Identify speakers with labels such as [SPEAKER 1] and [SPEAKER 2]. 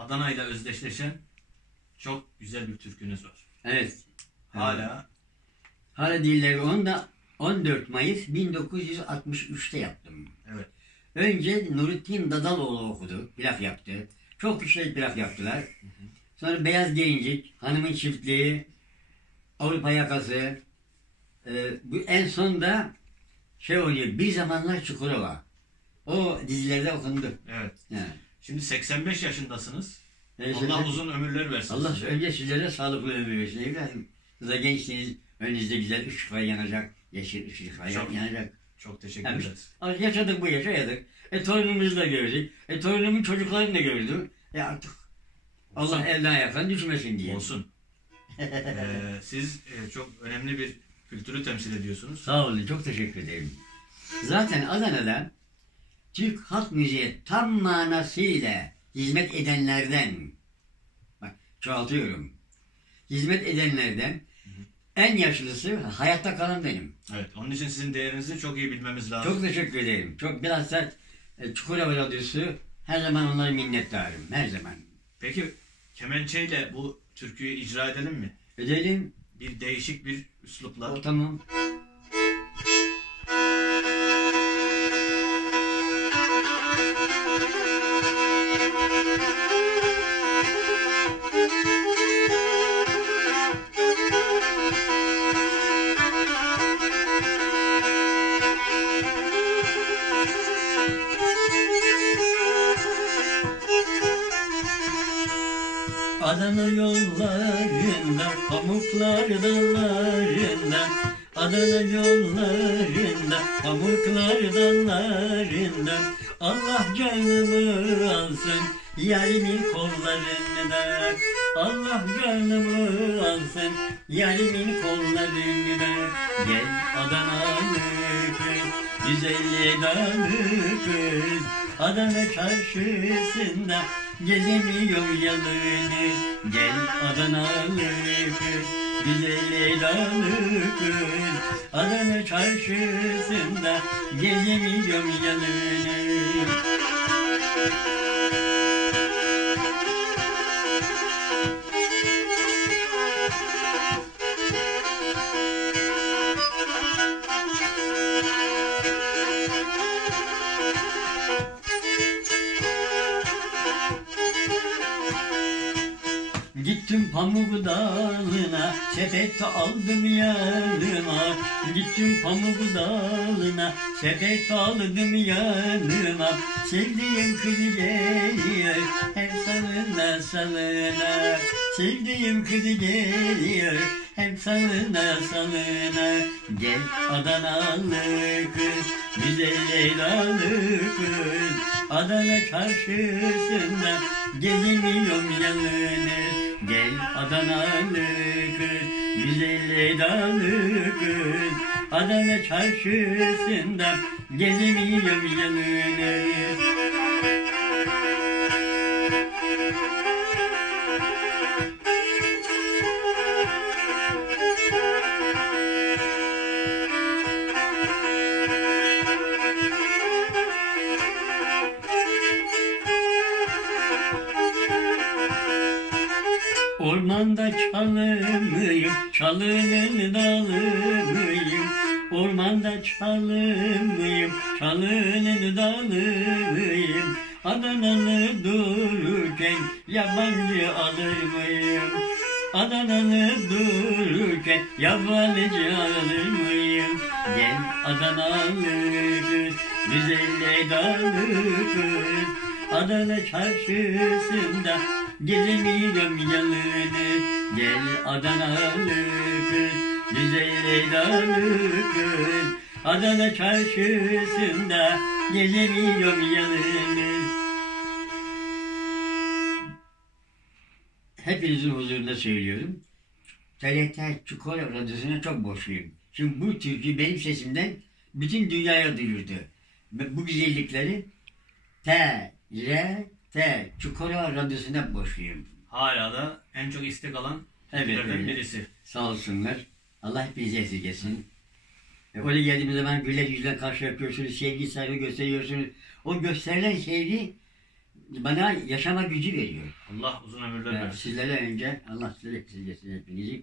[SPEAKER 1] Adana ile özdeşleşen çok güzel bir türkünüz var.
[SPEAKER 2] Evet.
[SPEAKER 1] Hala
[SPEAKER 2] Hala dilleri onu da 14 Mayıs 1963'te yaptım.
[SPEAKER 1] evet.
[SPEAKER 2] Önce Nurettin Dadaloğlu okudu. Pilaf yaptı. Çok güzel pilaf yaptılar. Sonra Beyaz Gelincik, Hanımın Çiftliği, Avrupa Yakası. e, bu en son da şey oluyor. Bir zamanlar Çukurova. O dizilerde okundu.
[SPEAKER 1] Evet.
[SPEAKER 2] Yani.
[SPEAKER 1] Şimdi 85 yaşındasınız.
[SPEAKER 2] Neyse,
[SPEAKER 1] Allah uzun ömürler versin.
[SPEAKER 2] Allah
[SPEAKER 1] size.
[SPEAKER 2] önce sizlere sağlıklı ömür versin evladım. Siz de gençsiniz. Önünüzde güzel fay yanacak. Yeşil fay
[SPEAKER 1] Çok-
[SPEAKER 2] yanacak.
[SPEAKER 1] Çok teşekkür
[SPEAKER 2] Yani
[SPEAKER 1] ederiz.
[SPEAKER 2] Artık yaşadık bu yaşa yaşadık. E torunumuzu da gördük. E torunumun çocuklarını da gördüm. E artık Allah
[SPEAKER 1] Olsun.
[SPEAKER 2] elden ayaktan düşmesin diye.
[SPEAKER 1] Olsun. Ee, siz e, çok önemli bir kültürü temsil ediyorsunuz.
[SPEAKER 2] Sağ olun çok teşekkür ederim. Zaten Adana'da Türk halk müziği tam manasıyla hizmet edenlerden bak çoğaltıyorum. Hizmet edenlerden en yaşlısı hayatta kalan benim.
[SPEAKER 1] Evet. Onun için sizin değerinizi çok iyi bilmemiz lazım.
[SPEAKER 2] Çok teşekkür ederim. Çok biraz da e, Çukurova Radyosu her zaman onlara minnettarım. Her zaman.
[SPEAKER 1] Peki kemençeyle bu türküyü icra edelim mi?
[SPEAKER 2] Edelim.
[SPEAKER 1] Bir değişik bir üslupla.
[SPEAKER 2] O tamam. Adana yollarında, pamuklar dallarında Adana yollarında, pamuklar dallarında Allah canımı alsın yarimin kollarında Allah canımı alsın. Yarimin kollarında Gel Adanalı kız, güzel Adanalı kız. Adana çarşısında gezemiyorum yalını. Gel Adanalı kız, güzel Elalı kız. Adana çarşısında gezemiyorum yalını. Gittim pamuk dağına, sepet aldım yanıma. Gittim pamuk dağına, sepet aldım yanıma. Sevdiğim kız geliyor, hem salına salına. Sevdiğim kız geliyor, hem salına salına. Gel Adanalı kız, güzel Leylalı kız. Adana çarşısında gezemiyorum yalnız Gel Adanalı kız, güzel Edalı kız. Adana çarşısında gezemiyorum yalnız Ormanda çalımıyım, çalının dalıyım. Ormanda çalımıyım, çalının dalıyım. Adanalı dururken yabancı alır mıyım? Adanalı dururken yabancı alır? Gel Adanalı kız, güzel Edalı kız. Adana çarşısında gezemiyorum yalnız Gel Adanalı kız, güzel Edalı kız Adana çarşısında gezemiyorum yalnız Hepinizin huzurunda söylüyorum. TRT Çukurova Radyosu'na çok borçluyum. Çünkü bu türkü benim sesimden bütün dünyaya duyurdu. Bu güzellikleri T, R, T Çukurova Radyosu'na borçluyum.
[SPEAKER 1] Hala da en çok istek alan
[SPEAKER 2] Evet, öyle.
[SPEAKER 1] birisi.
[SPEAKER 2] Sağ olsunlar. Allah hepinizi esirgesin. E, oraya geldiğimiz zaman güler yüzle karşı yapıyorsunuz, sevgi saygı gösteriyorsunuz. O gösterilen sevgi bana yaşama gücü veriyor.
[SPEAKER 1] Allah uzun ömürler versin.
[SPEAKER 2] sizlere önce Allah sizlere sizlere hepinizi